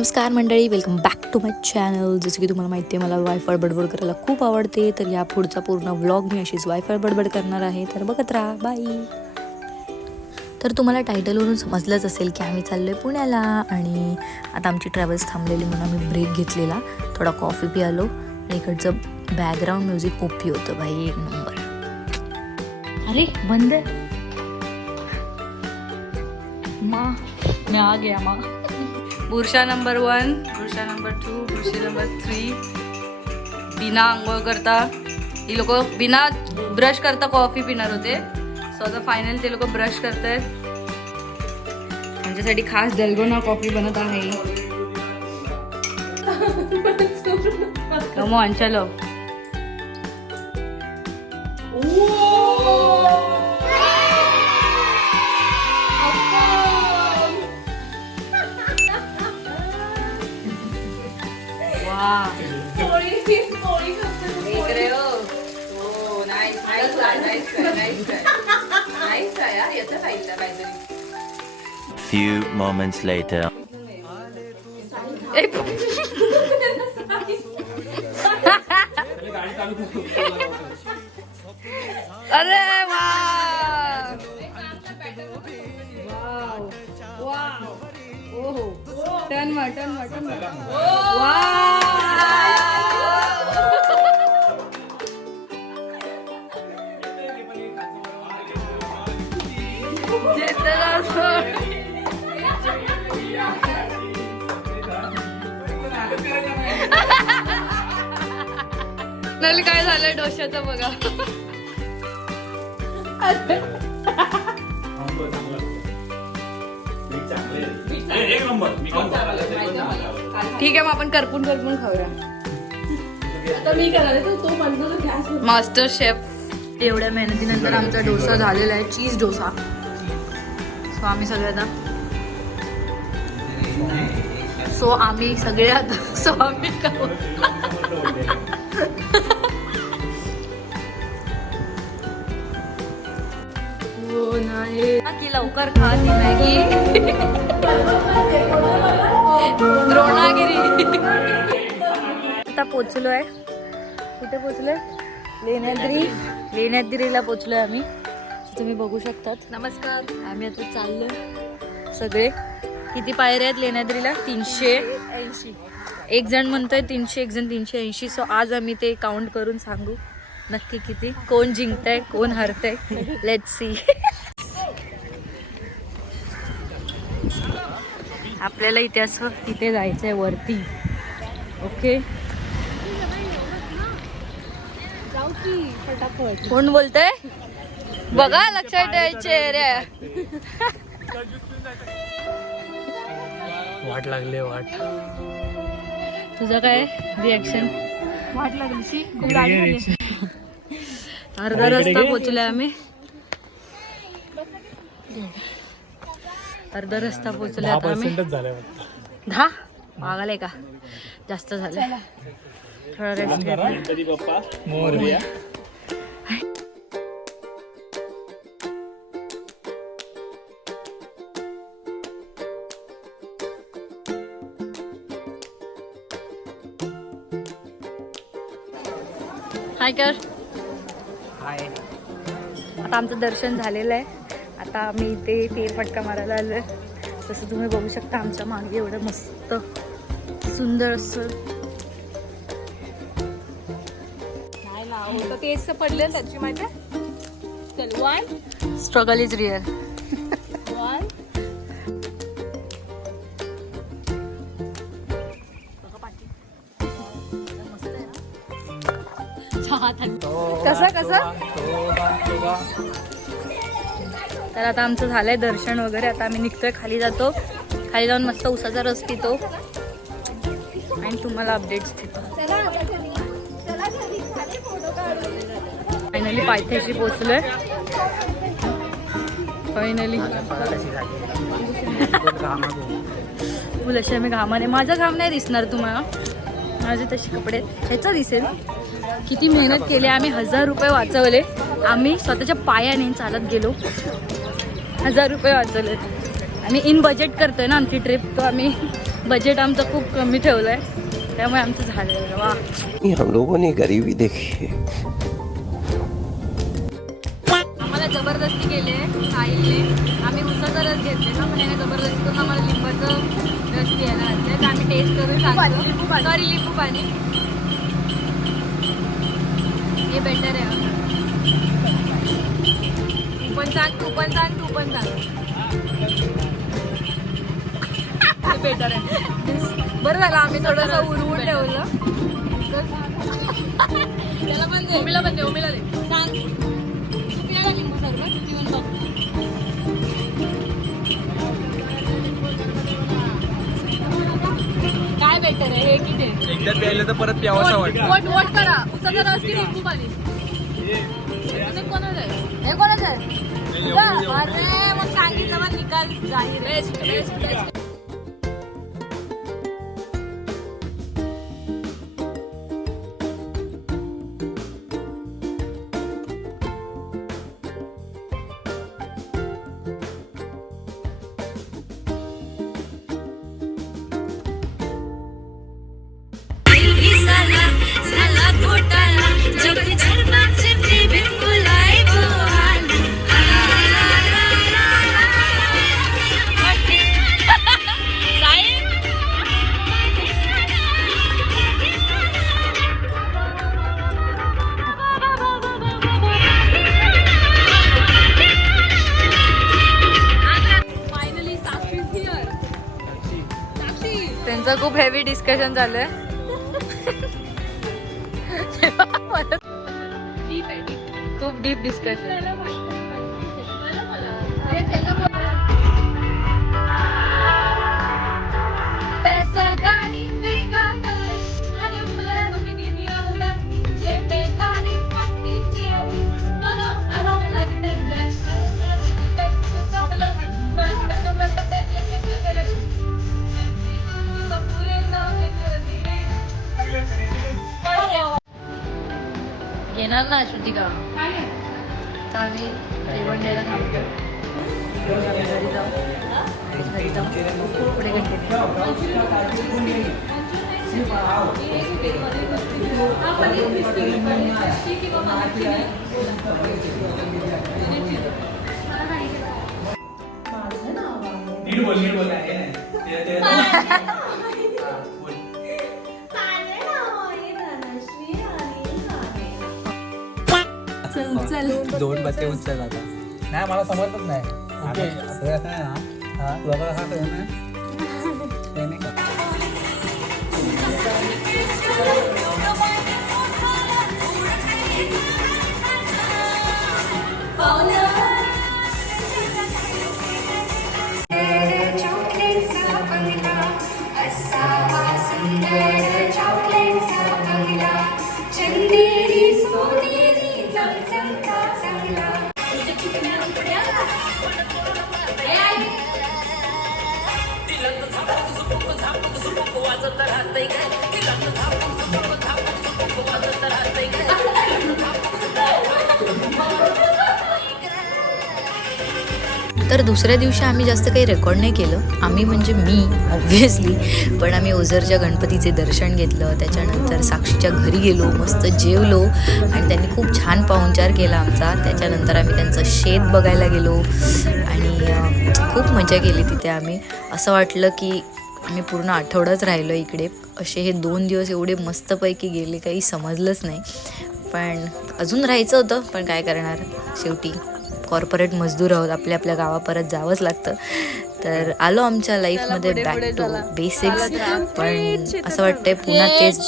नमस्कार मंडळी, welcome back to my channel. जसं की तुम्हाला माहिती आहे, मला वायफाय बडबड करायला खूप आवडते. तर या पुढचा पूर्ण व्लॉग मी अशीच वायफाय बडबड करणार आहे. तर बघत राहा. बाय. तर तुम्हाला टायटलवरून समजलंच असेल की आम्ही चाललो आहे पुण्याला आणि आता आमची ट्रॅव्हल्स थांबलेली म्हणून आम्ही ब्रेक घेतलेला. थोडा कॉफी पियालो आणि इकडचं बॅकग्राऊंड म्युझिक ओपी होतं भाई, एक नंबर. अरे बंद माँ, मैं आ गया माँ. बुरशा नंबर 1, बुरशा नंबर 2, बुरशा नंबर 3. बिना आंघोळ करता ही लोक बिना ब्रश करता कॉफी पिणार होते. सो आता फायनल ते लोक ब्रश करतायत. त्यांच्यासाठी खास दलगोना कॉफी बनत आहे. कम ऑन, चलो. Few moments later. अरे वाह, ओहो, टर्न मार. नली काय झालंय डोश्याचं बघा. ठीक आहे, मग आपण करपून खाऊया. Master chef. एवढ्या मेहनतीनंतर आमचा डोसा झालेला आहे, चीज डोसा. सो आम्ही सगळे आता खाऊ. हो नाही की लवकर खा ती मॅगी. द्रोणागिरी. आता पोचलोय. कुठे पोचलोय? लेण्याद्रीला पोचलोय आम्ही. तुम्ही बघू शकतात. नमस्कार. आम्ही आता चाललोय सगळे. किती पायऱ्या आहेत लेण्याद्रीला? 380. एक जण म्हणतोय 300, एक जण 380. सो आज आम्ही ते काउंट करून सांगू नक्की किती, कोण जिंकतंय कोण हरतंय. Let's see. आपल्याला इथे जायचंय वरती. ओके, कोण बोलतंय बघा, लक्षात ठेवायचे रे. वाट लागले. तुझं काय रिॲक्शन? वाट लागली खूप गाडी. अर्धा रस्ता पोचलोय आम्ही. अर्धा रस्ता पोचलोय आता आम्ही. 10 मागाले का? जास्त झालं. थोडा रेस्ट घ्या. हाय कर. आता आमचं दर्शन झालेलं आहे. आता आम्ही इथे फेरफटका मारायला आलोय. जसं तुम्ही बघू शकता आमच्या मागे एवढं मस्त सुंदर असं. तेच पडले त्याची माझ्या. चल, 1. Struggle is real. 1. कसं तर आता आमचं झालंय दर्शन वगैरे. आता आम्ही निघतोय, खाली जातो. खाली जाऊन मस्त उसाचा रस पितो आणि तुम्हाला अपडेट्स देतो. फायनली पायथ्याशी पोचलोय. फायनली फुल अशी आम्ही घामाने. माझा घाम नाही दिसणार तुम्हाला, माझे तसे कपडे. ह्याचा दिसेल. किती मेहनत केली आम्ही. 1000 रुपये वाचवले आम्ही. स्वतःच्या पायाने चालत गेलो. 1000 रुपये वाचवले. आम्ही इन बजेट करतोय ना आमची ट्रिप, तो आम्ही बजेट आमचं खूप कमी ठेवलंय त्यामुळे आमचं झालेलं वा. हम लोगों ने गरीबी देखी है. आम्हाला जबरदस्ती केली साहिलने. आम्ही उसाचा रस घेतले ना, पण याने जबरदस्ती करून आम्हाला लिंबाचं रस घ्यायला घातले. तर आम्ही टेस्ट करून सांगतो. सॉरी, लिंबू पाणी हे बेटर आहे. तू पण सांग. हे बेटर आहे. बरं झालं आम्ही थोडंसं उडवून ठेवलं. त्याला पण दे, उमीला दे. सांग पियाला लिंबू सरबत पिऊन बघ. काय बेटर आहे हे किती आहे? एकदा प्यायला तर परत प्यावंसं वाटतं. वोट करा. उसाचा रस की लिंबू पाणी? हे कोणाचं आहे? अरे मग सांगितलं मग निकाल जाहीर. बेस्ट. त्यांचं खूप हेवी डिस्कशन झालंय. खूप डीप डिस्कशन. येणार ना श्रुतिका? आम्ही जेवण द्यायला थांबतो. घरी जाऊ पुढे चल. दोन बच्चे उचल आता. नाही मला समजत नाही. ओके असं नाही ना. तुला कसं ना ते नाही का. तर दुसऱ्या दिवशी आम्ही जास्त काही रेकॉर्ड नाही केलं. आम्ही म्हणजे मी ऑब्व्हियसली, पण आम्ही ओझरच्या गणपतीचे दर्शन घेतलं. त्याच्यानंतर साक्षीच्या घरी गेलो, मस्त जेवलो आणि त्यांनी खूप छान पाहुणचार केला आमचा. त्याच्यानंतर आम्ही त्यांचं शेत बघायला गेलो आणि खूप मजा केली तिथे. आम्ही असं वाटलं की आम्ही पूर्ण आठवडाच राहिलो इकडे. असे हे 2 दिवस एवढे मस्तपैकी गेले, काही समजलंच नाही. पण अजून राहायचं होतं, पण काय करणार, शेवटी कॉर्पोरेट मजदूर आहोत, आपल्या गावा परत जावंच लागतं. तर आलो आमच्या लाईफमध्ये बॅक टू बेसिक्स. पण असं वाटतंय पुन्हा तेच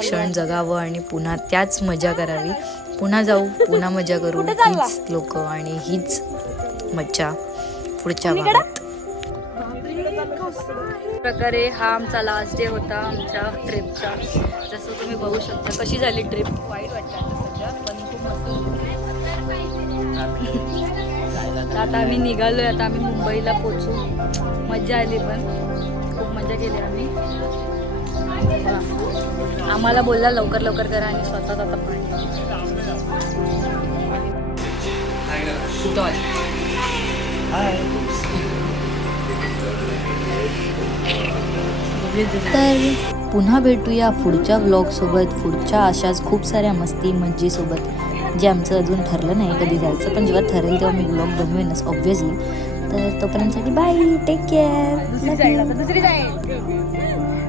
क्षण जगावं आणि पुन्हा त्याच मजा करावी. पुन्हा जाऊ, पुन्हा मजा करू. हीच लोक आणि हीच मज्जा पुढच्या भागात. प्रकारे हा आमचा लास्ट डे होता आमच्या ट्रिपचा. जसं तुम्ही बघू शकता कशी झाली ट्रिप. वाईट वाटतं आता सध्या, पण खूप मस्त. आता आम्ही निघालोय. आता आम्ही मुंबईला पोचू. मजा आली, पण खूप मजा केली आम्ही. आम्हाला बोलला लवकर लवकर करा आणि स्वतःच आता पाणी. तर पुन्हा भेटूया पुढच्या व्लॉगसोबत, पुढच्या अशाच खूप साऱ्या मस्ती मज्जेसोबत, जे आमचं अजून ठरलं नाही कधी जायचं, पण जेव्हा ठरेल तेव्हा मी व्लॉग बनवेनच ऑब्व्हियसली. तर तोपर्यंतसाठी बाय, टेक केअर. दुसरी जाईल.